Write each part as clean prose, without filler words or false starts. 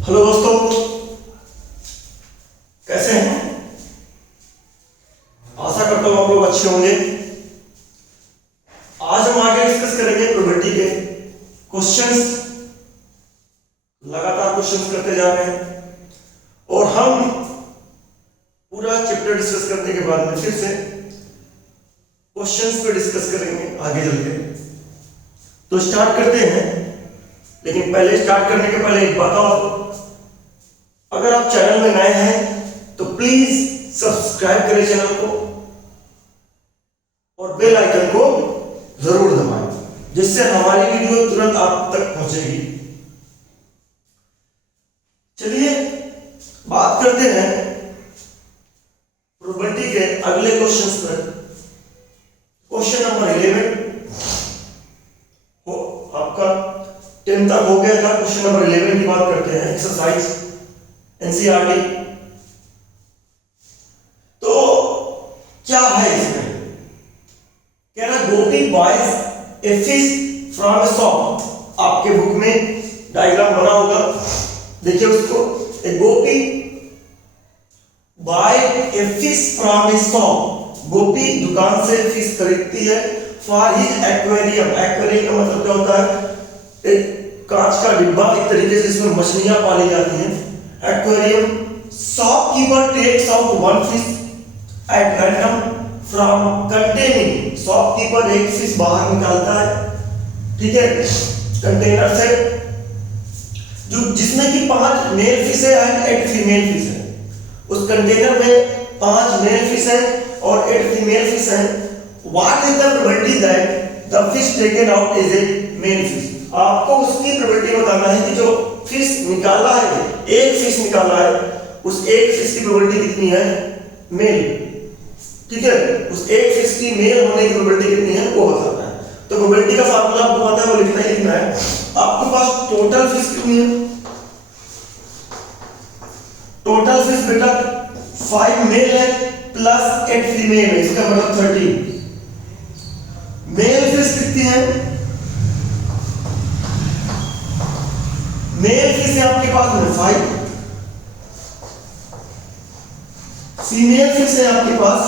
Hello दोस्तों, कैसे हैं? आशा करता हूं आप लोग अच्छे होंगे। आज हम आगे डिस्कस करेंगे प्रोबेबिलिटी के क्वेश्चंस। लगातार क्वेश्चंस करते जा रहे हैं और हम पूरा चैप्टर डिस्कस करने के बाद में फिर से क्वेश्चंस पे डिस्कस करेंगे आगे चल के। तो स्टार्ट करते हैं, लेकिन पहले स्टार्ट करने के पहले एक बात और, अगर आप चैनल में नए हैं तो प्लीज सब्सक्राइब करें चैनल को और बेल आइकन को जरूर दबाएं, जिससे हमारी वीडियो तुरंत आप तक पहुंचेगी। चलिए बात करते हैं प्रोबेबिलिटी के अगले क्वेश्चंस पर। क्वेश्चन नंबर 11 आपका 10 तक हो गया था। क्वेश्चन नंबर 11 की बात करते हैं, एक्सरसाइज एनसीईआरटी। तो क्या है इसमें? कह रहा Gopi buys a fish from a shop. आपके बुक में डायग्राम बना होगा, देखिए उसको। A Gopi buy a fish from a shop. Gopi दुकान से फिश खरीदती है फॉर हिज एक्वेरियम। एक्वेरियम का मतलब क्या होता है? एक कांच का डिब्बा, एक तरीके से इसमें मछलियां पाली जाती हैं। Aquarium. Shopkeeper takes out one fish at random from containing. Shopkeeper एक फिश बाहर निकालता है, ठीक है, कंटेनर से, जो जिसमें कि 5 मेल फिश है एंड 8 फीमेल फिश है। उस कंटेनर में 5 मेल फिश है और 8 फीमेल फिश है। What is the probability that the fish taken out is a male fish? आपको उसकी प्रोबेबिलिटी बताना है कि जो फिश निकाला है, एक फिश निकाला है, उस एक फिश की प्रोबेबिलिटी कितनी है? मेल, ठीक है। उस एक फिश की मेल होने की प्रोबेबिलिटी कितनी है वो बताना है। तो प्रोबेबिलिटी का फार्मूला आपको पता है, वो लिखना ही लिखना है। आपके पास टोटल फिश कितनी है? टोटल फिश बेटा 5 मेल है प्लस 8 फीमेल है, इसका मतलब 13। मेल फिश कितनी है? मेल फिश है आपके पास में 5, फीमेल फिश है आपके पास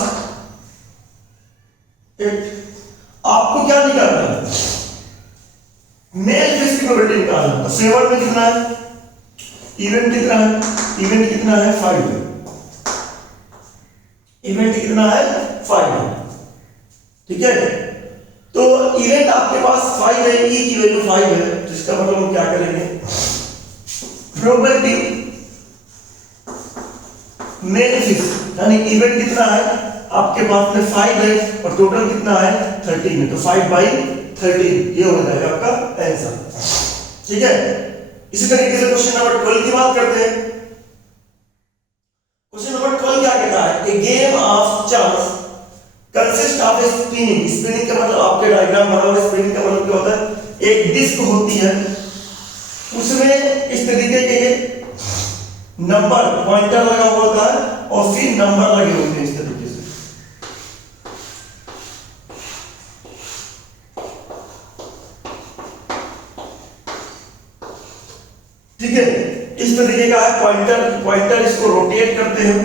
8। आपको क्या निकालना है? मेल फिश की प्रोबेबिलिटी निकालना है। 7 में कितना है? इवेंट कितना है? इवेंट कितना है? 5 है। इवेंट कितना है? 5 है, ठीक है। तो इवेंट आपके पास 5 है, ई की वैल्यू 5 है, तो इसका मतलब हम क्या करेंगे? प्रोबेबिलिटी मेल फिश यानी इवेंट कितना है आपके पास में? 5 है और टोटल कितना है? 13 है, तो 5/13 ये हो जाएगा आपका आंसर, ठीक है। इसी तरीके से क्वेश्चन नंबर 12 की बात करते हैं। क्वेश्चन नंबर 12 क्या कहता है? A game of chance consist of a spinning. Spinning का मतलब आपके डायग्राम बना हुआ है। स्पिनिंग का मतलब क्या होता है? एक डिस्क होती है, उसमें इस तरीके के नंबर पॉइंटर लगा हुआ होता है और फिर नंबर लगे होते हैं इस तरीके से, ठीक है। इस तरीके का है पॉइंटर इसको रोटेट करते हैं।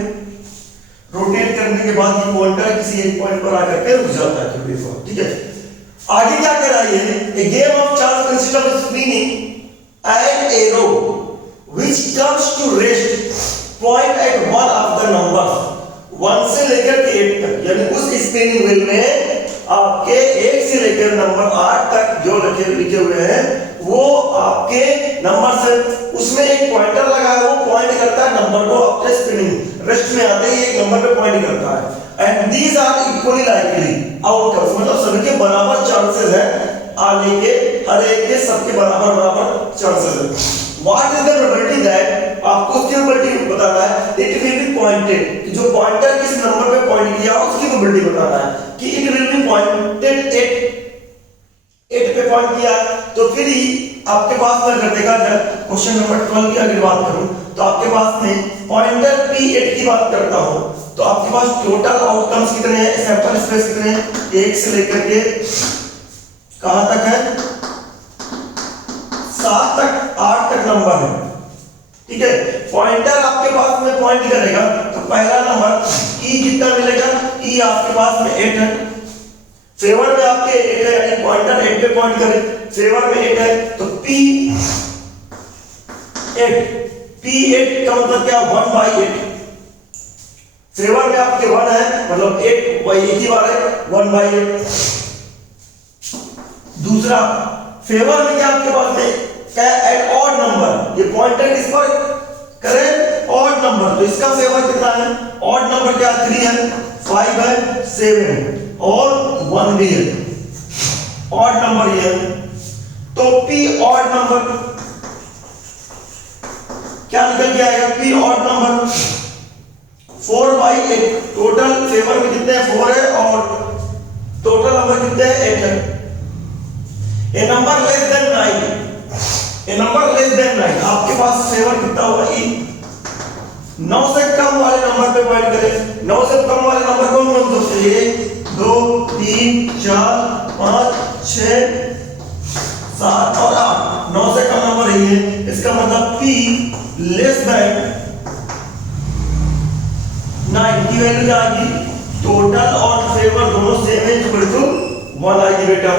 रोटेट करने के बाद ये पॉइंटर किसी एक पॉइंट पर आकर के रुक जाता है थोड़ी देर, ठीक है। आगे क्या कर रहा है ये? A game of chance consist of spinning and arrow which comes to rest point at one of the numbers 1 से लेकर के 8 तक। यानी उस स्पिनिंग व्हील में आपके 1 से लेकर नंबर 8 तक जो लिखे हुए हैं वो आपके नंबर से, उसमें एक पॉइंटर लगा है, वो पॉइंट करता है नंबर को अपने स्पिनिंग रेस्ट में आते ही एक नंबर पे पॉइंट करता है। And these are equally likely outcomes, मतलब सभी के बराबर चांसेस है आने के, हर एक के सबके बराबर चांसेस है। What is the probability that, आपको उसकी प्रोबेबिलिटी बताना है, इट विल बी पॉइंटेड, कि जो पॉइंटर किस नंबर पे पॉइंट किया उसकी प्रोबेबिलिटी बताना है कि इट विल बी पॉइंटेड 8 पे पॉइंट किया। तो फिर ही आपके पास में अगर देखा जाए क्वेश्चन नंबर 12 की अगर बात करूं तो आपके पास में पॉइंटर P8 की बात करता हूं तो आपके पास टोटल आउटकम्स कितने हैं? सैंपल स्पेस कितने हैं? 1 से लेकर के कहां तक है? 7 तक 8 तक नंबर है, ठीक है, पॉइंटर आपके पास में पॉइंट करेगा तो पहला नंबर ई कितना मिलेगा, ई आपके पास में 8 है, फेवर में आपके 8 है, यानी पॉइंटर 8 पे पॉइंट करे, फेवर में 8 है तो पी 8 का मतलब क्या, 1/8, फेवर में आपके 1 है मतलब 8 वही एक ही बार है 1/8। दूसरा फेवर में क्या आपके पास में क्या है, ऑड नंबर, ये पॉइंटर किस पर करें, ऑड नंबर, तो इसका फेवर कितना है, ऑड नंबर क्या 3 है, 5 है, 7 है और 1 भी है, ऑड नंबर ये है। तो पी ऑड नंबर क्या निकल के आएगा, P odd number 4/8, total favour में कितने 4 है और टोटल नंबर कितने हैं 8 है। ए नंबर लेस देन 9, ए नंबर लेस देन 9, आपके पास फेवर कितना होगा ई, 9 से कम वाले नंबर पे पॉइंट करें, 9 से कम वाले नंबर कौन कौन से, 1 2 3 4 5 6 7 और 8, 9 से कम नंबर यही है, इसका मतलब P लेस देन 9 की वैल्यू क्या आएगी, टोटल और फेवर दोनों सेम है, इक्वल टू 1 आएगी बेटा,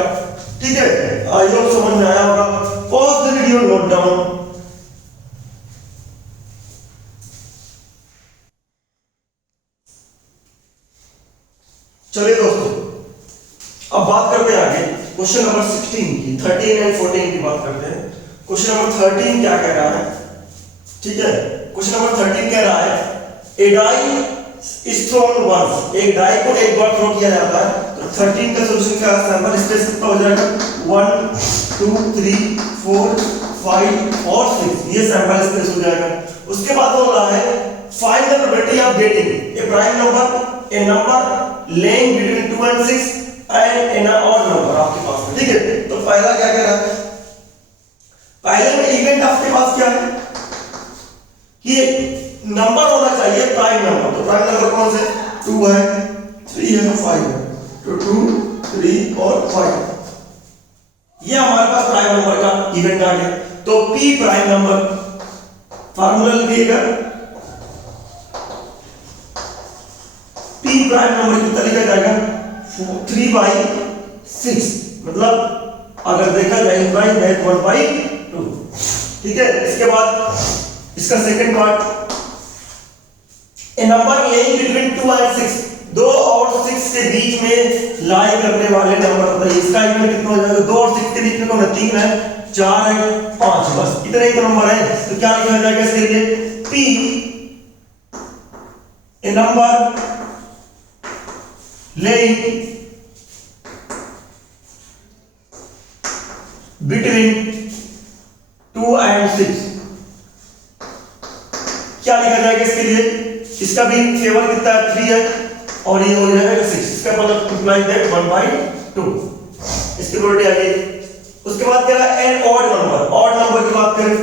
ठीक है। आई होप समझ में आया होगा, pause the video, note down. चलिए दोस्तों अब बात करते हैं आगे क्वेश्चन नंबर 16 की, 13 एंड 14 की बात करते हैं। क्वेश्चन नंबर 13 क्या कह रहा है, ठीक है, क्वेश्चन नंबर 13 कह रहा है ए डाई इज थ्रोन वंस, एक डाई को एक बार थ्रो किया जाता है, तो 13 का सॉल्यूशन क्या है, सैंपल स्पेस कितना हो जाएगा, 1 2 3 4 5 और 6, ये सैंपल स्पेस हो जाएगा। उसके बाद बोल रहा है find the probability of getting a prime number, a number lying between 2 and 6 and an odd number आपके पास में, ठीक है। तो पहला क्या कह रहा है, पहले में इवेंट आपके पास क्या है कि नंबर होना चाहिए प्राइम नंबर, तो प्राइम नंबर कौन से, 2 है 3 है 5 है, तो 2 3 और 5, ये हमारे पास प्राइम नंबर का इवेंट आ गया। तो P प्राइम नंबर, फार्मूला लिखिएगा, P प्राइम नंबर कितना लिखा जाएगा, 3/6, मतलब अगर देखा जाए 1/2, ठीक है। इसके बाद इसका second part, A number lying between 2 and 6, 2 और 6 के बीच में लाई करने वाले नंबर बताइए, इसका इवेंट कितना हो जाएगा, 2 और 6 के बीच में कौन है, 3 है 4 है 5, बस इतने ही तो नंबर है, तो क्या लिखा जाएगा इसके लिए, P A number lying between 2 and 6, क्या लिखा जाएगा इसके लिए, इसका भी फेवर कितना है 3 है और ये हो जाएगा 6, इसका मतलब इंप्लाई दैट 1/2, इसकी प्रोबेबिलिटी आ गई। उसके बाद कह रहा है an odd number, odd number की बात करें,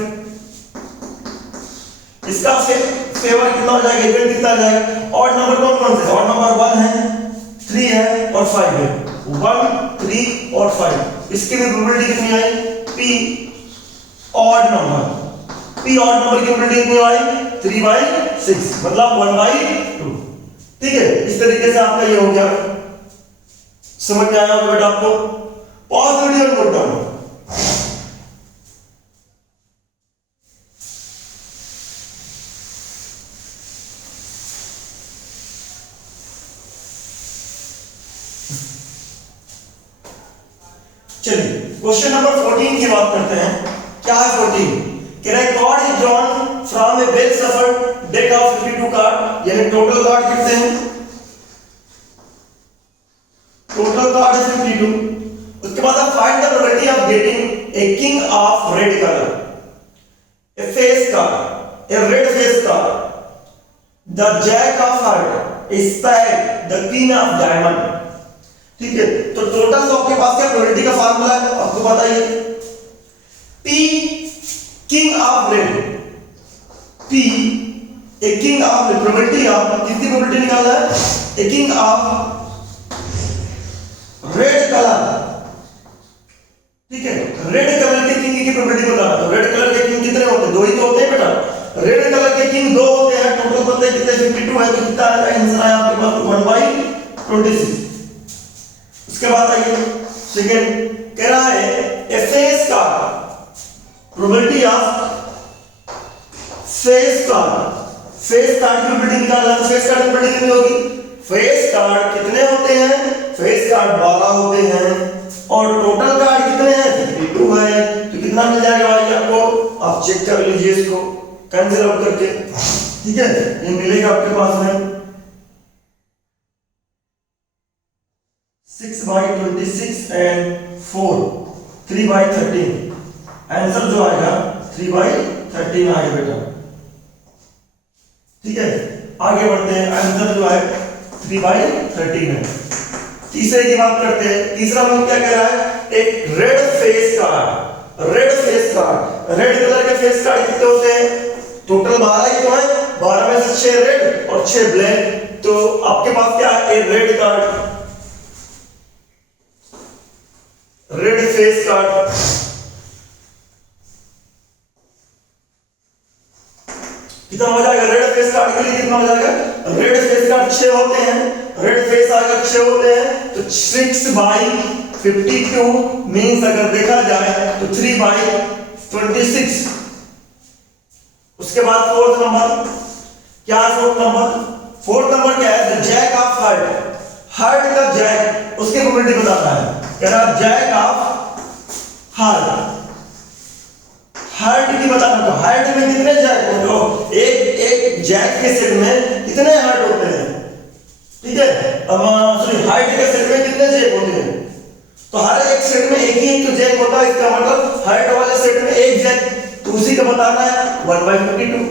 इसका फेवर कितना हो जाएगा, इवेंट कितना आ जाएगा, ऑड नंबर कौन कौन से, ऑड नंबर 1 है 3 है और 5 है, 1 3 और 5, इसकी भी प्रोबेबिलिटी कितनी आई, P odd number, P odd number की प्रोबेबिलिटी कितनी आई, 3/6, मतलब 1/2, ठीक है। इस तरीके से आपका ये हो गया, समझ में आया होगा बेटा आपको, पॉज वीडियो नोट डाउन। चलिए क्वेश्चन नंबर 14 की बात करते हैं, क्या है 14, कह रहा है card is drawn from a well shuffled deck of 52 card, यानी टोटल कार्ड कितने हैं, टोटल कार्ड है 52। उसके बाद आप find the probability of getting a king of red colour, a face card, a red face card, the jack of heart, a spade, the queen of diamond, ठीक है। तो total तो आपके पास क्या प्रोबेबिलिटी का फार्मूला है, आपको बताइए, P king of red, P A king of probability of, कितनी प्रोबेबिलिटी निकालना है, ए किंग ऑफ रेड कलर, ठीक है। रेड कलर के किंग की प्रोबेबिलिटी बताना, तो रेड कलर के किंग कितने होते हैं, 2 ही तो होते हैं बेटा, उसके बाद आइए सेकंड, कह रहा है a face card, probability of face card, face card की प्रोबेबिलिटी निकालना है। फेस कार्ड की प्रोबेबिलिटी कितनी होगी? फेस कार्ड कितने होते हैं? फेस कार्ड 12 होते हैं और टोटल कार्ड कितने हैं? 52 है। तो कितना मिल जाएगा भाई आपको? आप चेक कर लीजिए इसको कैंसिल आउट करके, ठीक है? ये मिलेगा आपके पास में 6/26 एंड 4 3/13, आंसर जो आएगा 3/13 आएगा बेटा, ठीक है? आगे बढ़ते हैं, आंसर जो है 3/13 है। तीसरे की बात करते हैं। तीसरा हम क्या कह रहा है? एक red face card, red face card, red colour के फेस कार्ड कितने होते हैं? टोटल 12 ही तो है, 12 में से 6 रेड और 6 ब्लैक। तो आपके पास क्या है? Red card, red face card, कितना हो जाएगा? रेड फेस कार्ड के लिए कितना हो जाएगा? रेड फेस कार्ड 6 होते हैं, रेड फेस आएगा 6 होते हैं, तो 6/52 मींस अगर देखा जाए तो 3/26। उसके बाद फोर्थ नंबर क्या है? फोर्थ नंबर क्या है? The jack of heart, heart का जैक, उसकी प्रोबेबिलिटी बताना है। कह रहा जैक ऑफ हार्ट, हार्ट की बताना। तो हार्ट में कितने जैक होते हो? एक जैक के सेट में कितने हार्ट होते हैं, ठीक है? अब सॉरी, हार्ट के सेट में कितने जैक होते हैं? तो हर एक सेट में एक ही तो जैक होता है, इसका मतलब हार्ट वाले सेट में एक जैक, तो उसी का बताना है 1/52।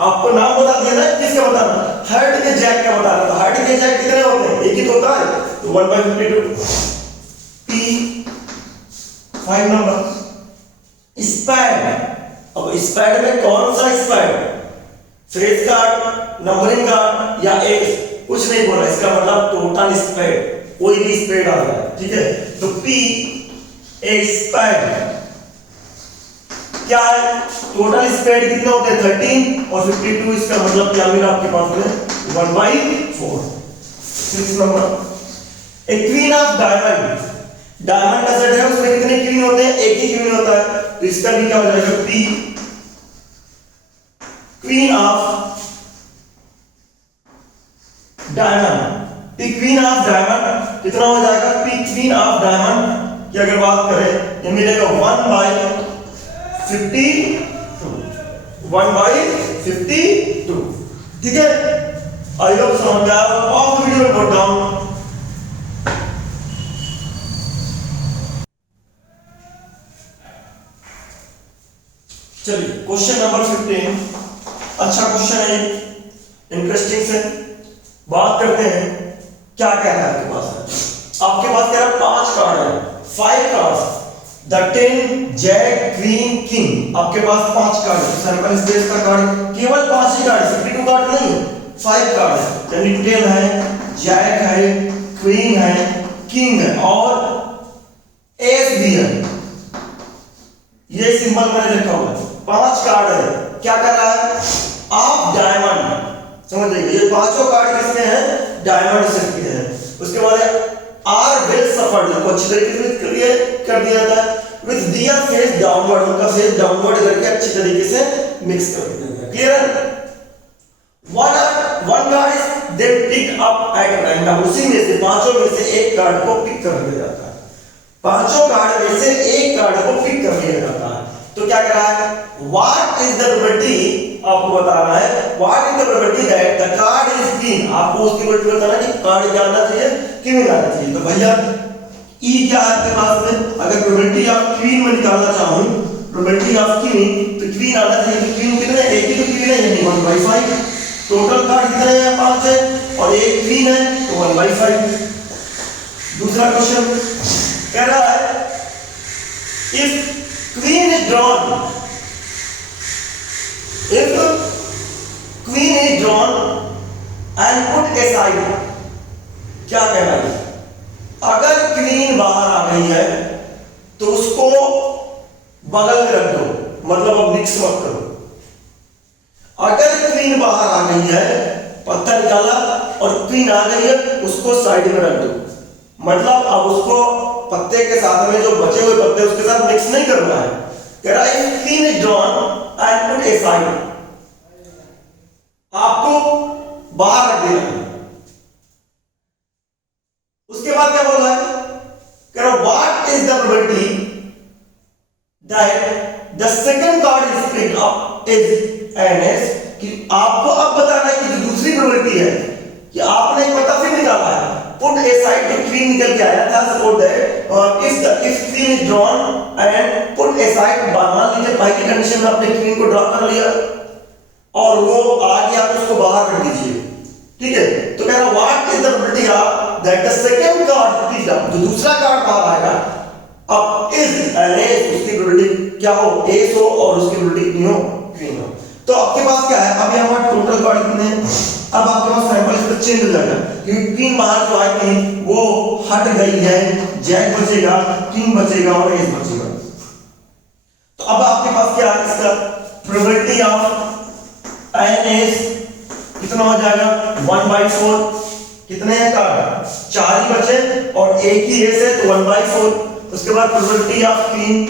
आपको नाम बता दिया ना किसका बताना? हार्ट के जैक का बताना। तो हार्ट के जैक कितने होते हैं? एक ही तो होता है, तो 1/52। P 5 number spade. अब स्पैड में कौन सा spade? Face card, numbering card या एक? कुछ नहीं बोला, इसका मतलब टोटल स्पैड, कोई भी स्पैड आ रहा है, ठीक है? तो P ए स्पैड क्या है? टोटल स्पैड कितने होते हैं? 13 और 52, इसका मतलब क्या मिला आपके पास में? 1/4। 6 number A queen of diamond, diamond का सेट है, उसमें कितने क्वीन होते हैं? एक ही क्वीन होता है, तो इसका भी क्या हो जाएगा? P queen of diamond, P queen of diamond कितना हो जाएगा? P क्वीन ऑफ डायमंड की अगर बात करें, ये मिलेगा 1/52, 1/52, ठीक है? आई होप समझ में आया। ऑफ वीडियो में नोट डाउन। चलिए क्वेश्चन नंबर 15, अच्छा क्वेश्चन है, इंटरेस्टिंग से बात करते हैं। क्या कह रहा है आपके पास? आपके पास कह रहा है 5 कार्ड है, 5 cards, the 10 jack queen king. आपके पास 5 कार्ड है, सर्कल स्पेस का कार्ड केवल 5 ही कार्ड है, 52 कार्ड नहीं है, 5 कार्ड है। यानी 10 है, जैक है, क्वीन है, किंग है और एस भी है। ये सिंबल मैंने लिखा हुआ है। 5 कार्ड है, क्या कर रहा है? ऑफ डायमंड, समझ लीजिए ये पांचों कार्ड किसके हैं? डायमंड सेट के हैं। उसके बाद आर वेल सफर्ड को अच्छी तरीके से कर दिया जाता है विद दियर फेस डाउनवर्ड, उनका फेस डाउनवर्ड करके अच्छी तरीके से मिक्स कर दिया जाता है। Clear? One card is they pick up at random, उसी में से पांचों में से एक कार्ड को पिक कर लिया जाता है, पांचों कार्ड में से एक कार्ड को पिक कर लिया जाता है। तो क्या कह रहा है? व्हाट इज द प्रोबेबिलिटी, आपको बताना है what is the probability that the card is queen. आपको उसकी प्रोबेबिलिटी बताना है कि कार्ड क्या आना चाहिए, क्वीन आना चाहिए। तो भैया ई क्या है आपके पास में? अगर प्रोबेबिलिटी ऑफ क्वीन में निकालना चाहूं, प्रोबेबिलिटी ऑफ क्वीन, तो क्वीन आना चाहिए। तो क्वीन कितने? एक ही तो क्वीन है, यानी 1/5। टोटल कार्ड कितने हैं? 5 है और एक क्वीन है, तो 1/5। दूसरा क्वेश्चन कह रहा है if queen is drawn, if queen is drawn and put aside, क्या कहना है? अगर क्वीन बाहर आ गई है तो उसको बगल में रख दो, मतलब अब मिक्स मत करो। अगर क्वीन बाहर आ गई है, पत्थर निकाला और क्वीन आ गई है, उसको साइड में रख दो, मतलब अब उसको पत्ते के साथ में जो बचे हुए पत्ते उसके साथ मिक्स नहीं करना है। कह रहा है queen is drawn and put A side, आपको बाहर रख देना है। उसके बाद क्या बोल रहा है, कह रहा what is the probability that the second card is picked up is NS, कि आपको अब बताना है कि जो दूसरी प्रोबेबिलिटी है कि आपने एक पत्ता फिर निकाला है, पुट ए साइड जो क्वीन निकल के आया था, suppose that if queen is drawn and put A side, मान लीजिए पहली कंडीशन में आपने क्वीन को ड्रॉ कर लिया और वो आ गया तो उसको बाहर कर दीजिए, ठीक है। तो कह रहा what is the probability that the second card picked up, जो दूसरा कार्ड बाहर आएगा अब इज एनएस, उसकी प्रोबेबिलिटी क्या हो, एस हो और उसकी प्रोबेबिलिटी कितनी हो, क्वीन हो। तो आपके पास क्या है, अभी हमारे टोटल कार्ड कितने हैं, अब आपके पास सैंपल इसका चेंज हो जाएगा क्योंकि क्वीन बाहर जो आई थी वो हट गई है, जैक बचेगा, किंग बचेगा और एस बचेगा। तो अब आपके पास क्या है, इसका प्रोबेबिलिटी ऑफ एनएस कितना हो जाएगा 1/4, कितने हैं कार्ड, 4 ही बचे और एक ही एस है तो 1/4। उसके बाद प्रोबेबिलिटी ऑफ क्वीन,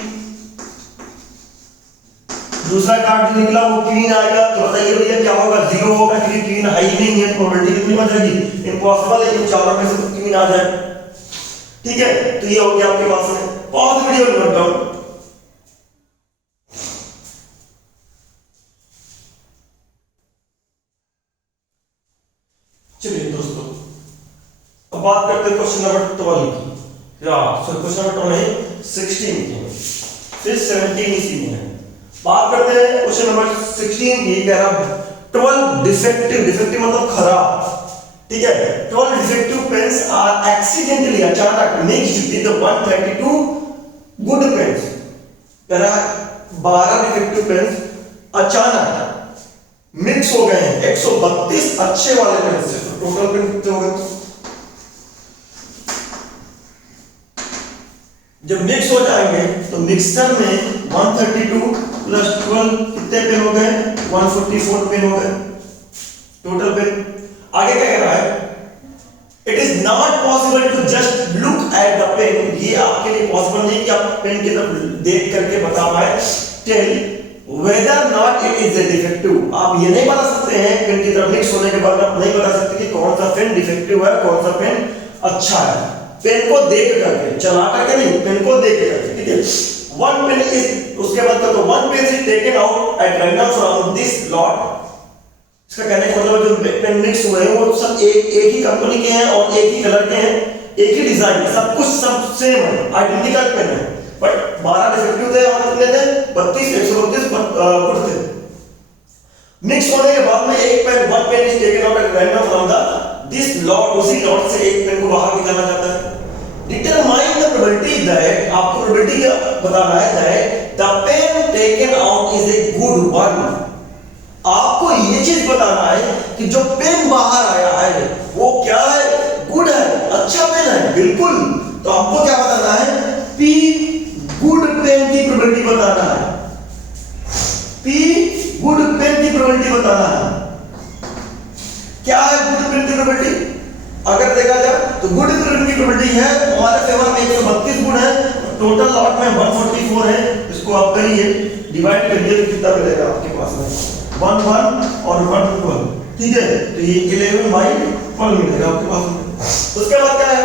दूसरा कार्ड जो निकला वो क्वीन आएगा, तो बताइए भैया क्या होगा, 0 होगा क्योंकि क्वीन है ही नहीं है, प्रोबेबिलिटी कितनी बचेगी, इम्पॉसिबल है कि चारों में से क्वीन आ जाए, ठीक है। तो ये हो गया आपके पास में, पॉज वीडियो नोट डाउन। चलिए दोस्तों अब बात करते हैं क्वेश्चन नंबर 12 की, या क्वेश्चन नंबर 12 नहीं 16 की, फिर 17 इसी में है। बात करते हैं क्वेश्चन नंबर 16 की, कह रहा 12 डिफेक्टिव, डिफेक्टिव मतलब खराब, ठीक है। 12 डिफेक्टिव पेन्स आर एक्सीडेंटली, अचानक मिक्स्ड विद 132 गुड पेन्स, कह रहा 12 डिफेक्टिव पेन्स अचानक मिक्स हो गए हैं 132 अच्छे वाले पेन से, तो टोटल पेन कितने हो गए, जब मिक्स हो जाएंगे तो मिक्सचर में 132 प्लस 12 कितने पेन हो गए, 144 पेन हो गए टोटल पेन। आगे क्या कह रहा है, it is not possible to just look at the pen, ये आपके लिए पॉसिबल नहीं कि आप पेन की तरफ देख करके बता पाए, tell whether not it is a defective, आप ये नहीं बता सकते हैं पेन की तरफ मिक्स होने के बाद आप नहीं बता सकते कि कौन सा पेन डिफेक्टिव है कौन सा पेन अच्छा है, पेन को देख करके, चला करके नहीं, पेन को देख करके, ठीक है। वन पेन इज, उसके बाद तो one pen is taken out at random from this lot, इसका कहने का मतलब जो पेन मिक्स हुए हैं वो सब एक ही कंपनी के हैं और एक ही कलर के हैं, एक ही डिजाइन, सब कुछ सब सेम है, आइडेंटिकल पेन है, बट 12 डिफेक्टिव थे और कितने थे 32 132 गुड थे। मिक्स होने के बाद में एक pen, one pen is taken out at random from the this lot, उसी लॉट से एक पेन को बाहर निकाला जाता है। डिटरमाइन द प्रोबेबिलिटी दैट, आपको प्रोबेबिलिटी बताना है that the pen taken out is a good one, आपको ये चीज बताना है कि जो पेन बाहर आया है वो क्या है, गुड है, अच्छा पेन है, बिल्कुल। तो आपको क्या बताना है, पी गुड पेन की प्रोबेबिलिटी बताना है, पी गुड पेन की प्रोबेबिलिटी बताना है। क्या है गुड पेन की प्रोबेबिलिटी, अगर देखा जाए तो गुड पेन की प्रोबेबिलिटी है हमारे फेवर में 132 गुड है, टोटल लॉट में 144 है, इसको आप करिए डिवाइड करिए तो कितना मिलेगा आपके पास में 1 1 और 1 12, ठीक है। तो ये 11/12 मिलेगा आपके पास में। उसके बाद क्या है,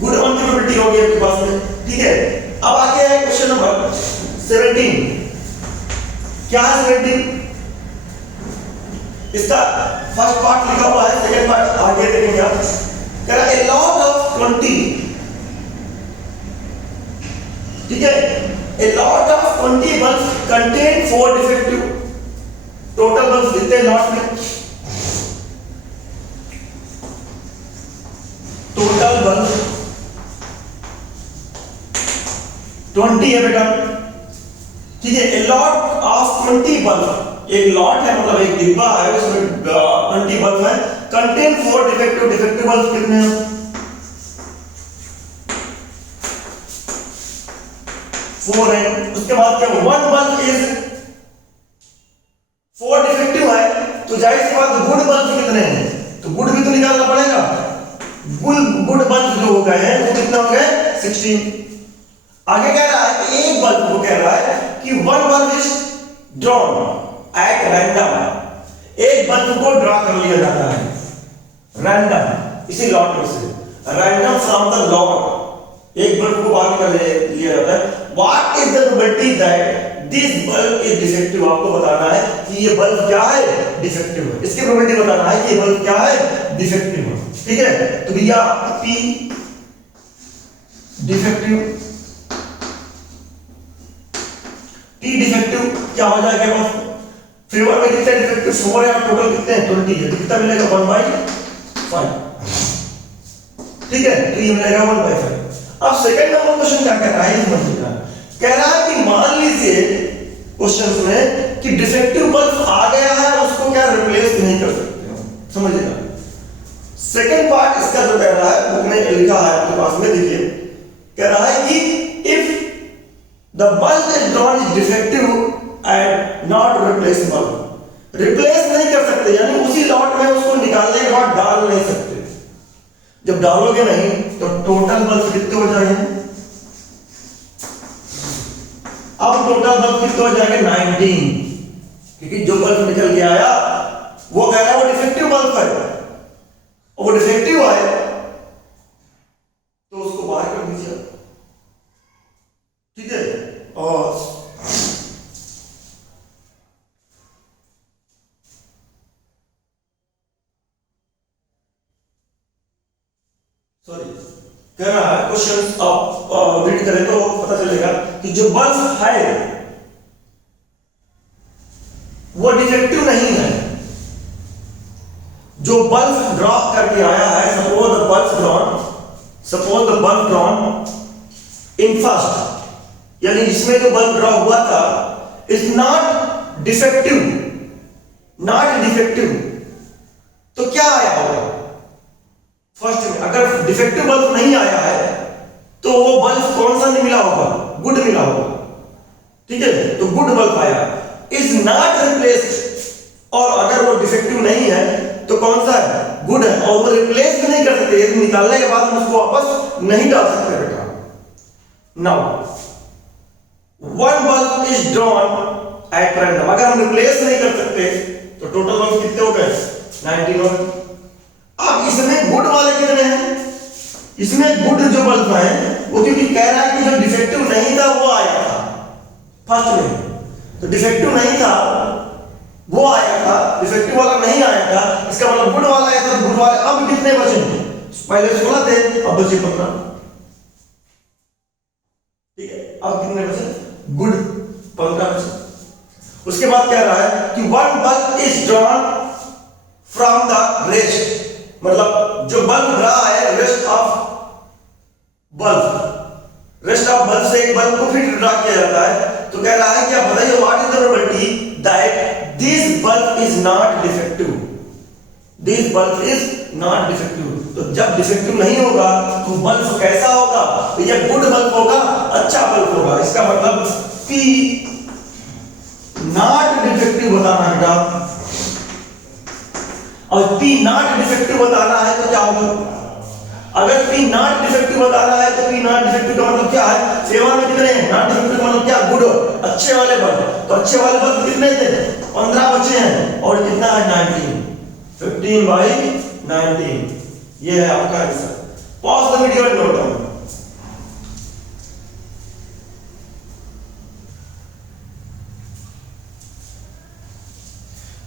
गुड वन की प्रोबेबिलिटी होगी आपके पास में, ठीक है। अब आगे है क्वेश्चन नंबर 17, क्या है 17, इसका फर्स्ट पार्ट लिखा हुआ है, सेकंड पार्ट आगे देखेंगे आप। कह रहा है a lot of 20, ठीक है, a lot of 20 bulbs contain 4 defective, total bulb कितने लॉट में, टोटल बल्ब 20 है बेटा, ठीक है। a lot of 20 बल्ब, एक लॉट है मतलब एक डिब्बा है उसमें 20 बल्ब है, कंटेन 4 डिफेक्टिव, डिफेक्टिव बल्ब कितने हैं 4 है। उसके बाद क्या, 1 बल्ब इज 4 डिफेक्टिव है, तो जाहिर सी बात गुड बल्ब कितने हैं, तो गुड भी तो निकालना पड़ेगा, गुड बल्ब 16। आगे कह रहा है कि एक बल्ब को कह रहा है कि one bulb is drawn at random, एक बल्ब को ड्रॉ कर लिया जाता है रैंडम, इसी लॉट में से, रैंडम फ्रॉम द लॉट, एक बल्ब को बाहर निकाल लिया जाता है। What is the probability that this bulb is defective, आपको बताना है कि ये बल्ब क्या है, डिफेक्टिव है, इसकी प्रोबेबिलिटी बताना है कि ये बल्ब क्या है, डिफेक्टिव है। ठीक है, तो भैया P डिफेक्टिव, P डिफेक्टिव क्या हो जाएगा बॉस, फेवर में कितने डिफेक्टिव 4 है, टोटल कितने हैं 20 है, तो कितना मिलेगा 1/5। ठीक है, तो ये मिलेगा 1/5। अब सेकंड नंबर क्वेश्चन क्या कह रहा है, समझिएगा, कह रहा है कि मान लीजिए क्वेश्चन में कि डिफेक्टिव बल्ब आ गया है, उसको क्या रिप्लेस नहीं कर सकते हो, समझिएगा। सेकंड पार्ट इसका जो कह रहा है, बुक में लिखा है आपके पास में, देखिए कह रहा है कि if the bulb is drawn is defective and not replaceable, replace नहीं कर सकते, यानी उसी लॉट में उसको निकालने के बाद डाल नहीं सकते। जब डालोगे नहीं तो टोटल बल्ब कितने हो जाएंगे, अब टोटल बल्ब कितने हो जाएंगे 19, क्योंकि जो बल्ब निकल के आया वो कह रहा है वो डिफेक्टिव बल्ब है, वो डिफेक्टिव है तो उसको बाहर कर दीजिए। ठीक है, और सॉरी कह रहा है क्वेश्चन आप रीड करें तो पता चलेगा कि जो बल्ब है वो डिफेक्टिव नहीं है। जो बल्ब ड्रॉ करके आया है, suppose the bulb drawn in first, यानी इसमें जो बल्ब ड्रॉ हुआ था इज नॉट डिफेक्टिव, तो क्या आया होगा फर्स्ट में, अगर डिफेक्टिव बल्ब नहीं आया है तो वो बल्ब कौन सा नहीं मिला होगा, गुड मिला होगा। ठीक है, तो गुड बल्ब आया, इज नॉट रिप्लेस्ड, और अगर वो डिफेक्टिव नहीं है तो कौन सा है, गुड है, और वो रिप्लेस भी नहीं कर सकते, यदि निकालने के बाद हम उसको वापस नहीं डाल सकते बेटा। Now one bulb is drawn at random, अगर हम रिप्लेस नहीं कर सकते तो टोटल बल्ब कितने हो गए 91। अब इसमें गुड वाले कितने हैं, इसमें गुड जो बल्ब है वो, क्योंकि कह रहा है कि जो डिफेक्टिव नहीं था वो आया था फर्स्ट में, तो डिफेक्टिव नहीं था वो आया था, डिफेक्टिव वाला नहीं आया था, इसका मतलब गुड वाला आया था, गुड वाले अब कितने बचे, पहले 16 थे, अब बचे 15। ठीक है, अब कितने बचे, गुड 15 बचे। उसके बाद कह रहा है कि one bulb is drawn from the rest, मतलब जो बल्ब रहा है रेस्ट ऑफ बल्ब से एक बल्ब को फिर ड्रॉ किया जाता है, तो कह रहा है कि आप बताइए what is the probability that this bulb is not defective, this bulb is not defective. तो जब डिफेक्टिव नहीं होगा तो बल्ब कैसा होगा, तो यह गुड बल्ब होगा, अच्छा बल्ब होगा, इसका मतलब P नॉट डिफेक्टिव बताना बेटा, और P नॉट डिफेक्टिव बताना है तो क्या होगा, अगर P नॉट डिफेक्टिव बताना है तो P नॉट डिफेक्टिव का मतलब क्या है, सेवा में कितने हैं, नॉट डिफेक्टिव मतलब क्या, गुड, अच्छे वाले बल्ब, तो अच्छे वाले बल्ब कितने थे 15 बचे हैं, और कितना है 19, 15/19, ये है आपका answer. Pause the video and note down.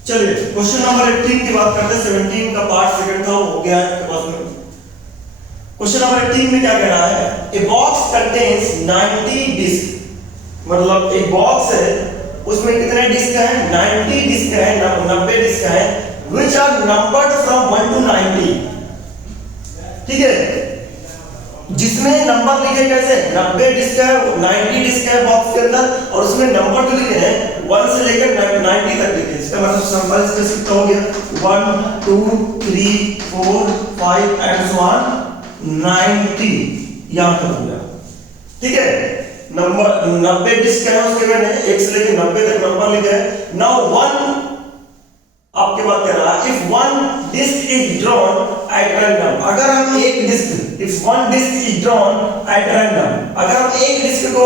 चलिए क्वेश्चन नंबर 18 की बात करते हैं, 17 का पार्ट सेकंड था वो हो गया है आपके पास में। क्वेश्चन नंबर 18 में क्या कह रहा है, ए बॉक्स कंटेन्स 90 डिस्क, मतलब एक बॉक्स है उसमें कितने डिस्क हैं, 90 डिस्क हैं, 90 डिस्क हैं, which are numbered from 1 to 90। ठीक है, जिसमें नंबर लिखे कैसे, 90 डिस्क है, 90 डिस्क है बॉक्स के अंदर, और उसमें नंबर जो लिखे हैं 1 से लेकर 90 तक लिखे, इसका मतलब सिंबल से कितना हो गया 1 2 3 4 5 एंड सो ऑन 90, यहां तक हो गया। ठीक है, नंबर 90 डिस्क है उसके मैंने 1 से लेकर 90 तक नंबर लिखे हैं। नाउ 1 आपके बात कह रहा है, if one disc is drawn at random, अगर हम एक disc, if one disc is drawn at random, अगर हम एक डिस्क को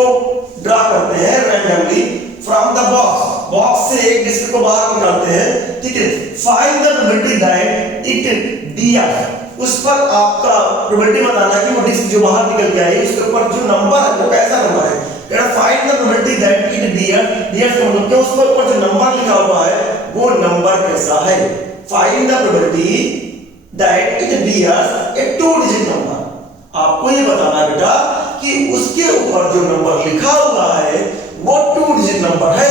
ड्रा करते हैं randomly from the box, box से एक डिस्क को बाहर निकालते हैं, ठीक है, find the probability that it डीआर, उस पर आपका प्रोबेबिलिटी बताना कि वो डिस्क जो बाहर निकल के आई उसके ऊपर जो नंबर है वो कैसा नंबर है, find the probability that it डीआर, डीआर का मतलब कि उसके ऊपर जो नंबर लिखा हुआ है वो नंबर कैसा है, find the probability that it डीआर ए टू डिजिट नंबर, आपको ये बताना है बेटा कि उसके ऊपर जो नंबर लिखा हुआ है वो टू डिजिट नंबर है।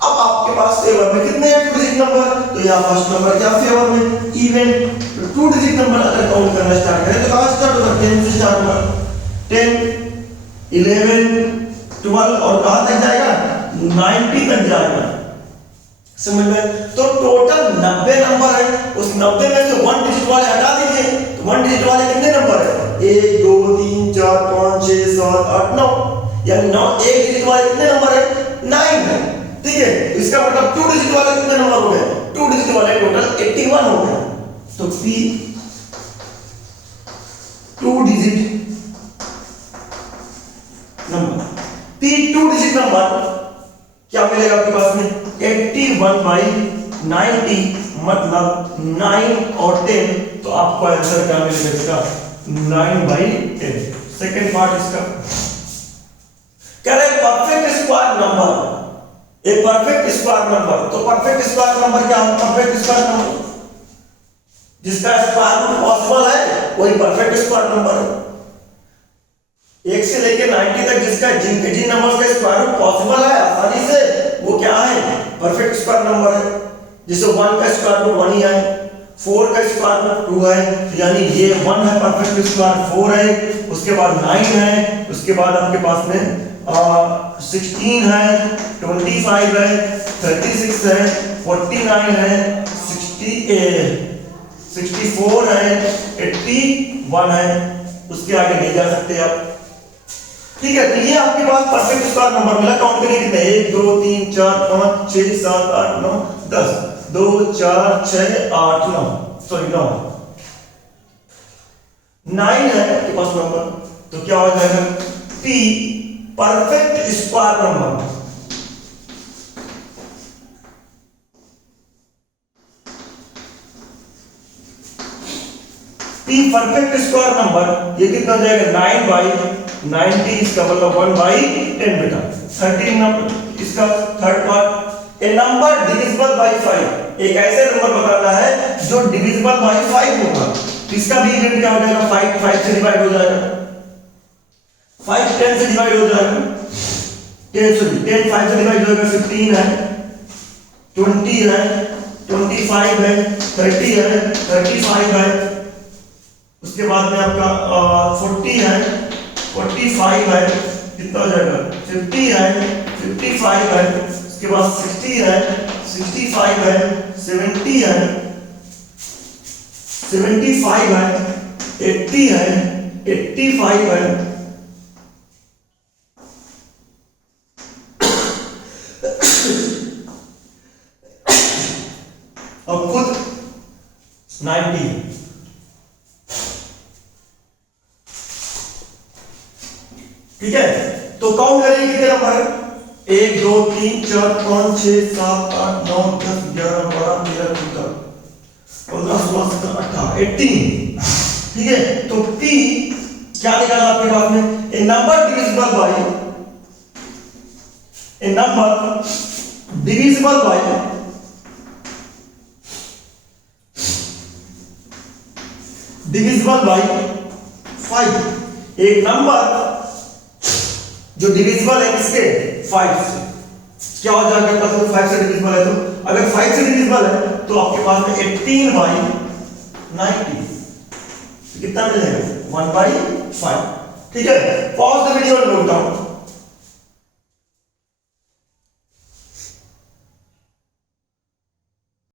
अब आपके पास फेवर में कितने हैं टू डिजिट नंबर, तो यहाँ फर्स्ट नंबर क्या फेवर में इवन, तो टू डिजिट नंबर अगर काउंट करना स्टार्ट करें तो कहां स्टार्ट होगा, 10 से स्टार्ट होगा, 10 11 12 और कहां तक जाएगा 90 तक जाएगा, समझ में। तो टोटल 90 नंबर है, उस 90 में से 1 डिजिट वाले हटा दीजिए, तो 1 डिजिट वाले कितने नंबर है 1 2 3 4 5 6 7 8 9, यानी 9 एक डिजिट वाले कितने नंबर है 9 है, ठीक है। तो इसका मतलब 2 डिजिट वाले कितने नंबर हो गए, 2 डिजिट वाले टोटल 81 हो गए। तो P 2 digit number, P 2 digit number क्या मिलेगा आपके पास में 81/90 मतलब 9 और 10, तो आपको आंसर क्या मिलेगा इसका 9/10। सेकंड पार्ट इसका कह रहे perfect square number, a perfect square number, तो परफेक्ट स्क्वायर नंबर क्या है, परफेक्ट स्क्वायर नंबर जिसका स्क्वायर रूट पॉसिबल है वही परफेक्ट स्क्वायर नंबर है। 1 से लेकर 90 तक जिसका जिन नंबर्स का स्क्वायर रूट पॉसिबल है आसानी से वो क्या है परफेक्ट स्क्वायर नंबर है। जैसे 1 का स्क्वायर रूट 1 ही है, 4 का स्क्वायर रूट 2 है, तो यानी ये 1 है परफेक्ट स्क्वायर, 4 है, उसके बाद 9 है, उसके बाद आपके पास में 16 है, 25 है, 36 है, 49 है, 64 है, 81 है, उसके आगे नहीं जा सकते आप, ठीक है। तो ये आपके पास परफेक्ट स्क्वायर नंबर मिला, काउंट करिए कितने 1 2 3 4 5 6 7 8 9 10, 2 4 6 8 9 सॉरी 9 है आपके पास नंबर, तो क्या हो जाएगा P perfect square number, P perfect square number ये कितना हो जाएगा 9/90, इसका मतलब 1/10 बेटा। 13 नंबर इसका third part, A number divisible by 5, एक ऐसे नंबर बताना है जो डिविजिबल बाय 5 होगा, इसका भी इवेंट क्या हो जाएगा 5 से डिवाइड हो जाएगा, 5 10 से डिवाइड हो जाएगा, 10 5 से डिवाइड हो जाएगा, 15 है, 20 है, 25 है, 30 है, 35 है, उसके बाद में आपका 40 है, 45 है, कितना हो जाएगा 50 है, 55 है, उसके बाद 60 है, 65 है, 70 है, 75 है, 80 है, 85 है, और खुद 90 है। ठीक है, तो काउंट करेंगे कितने नंबर है 1 2 3 4 5 6 7 8 9 10 11 12 13 14 15 16 17 18 18, ठीक है। तो P क्या निकाला आपके पास में a number divisible by, a number divisible by divisible by 5, एक नंबर जो डिविजिबल है किसके 5 से, क्या हो जाएगा आपके पास 5 से डिविजिबल है, तो अगर 5 से डिविजिबल है तो आपके पास में 18/90, कितना मिलेगा 1/5, ठीक है। Pause the video and note down.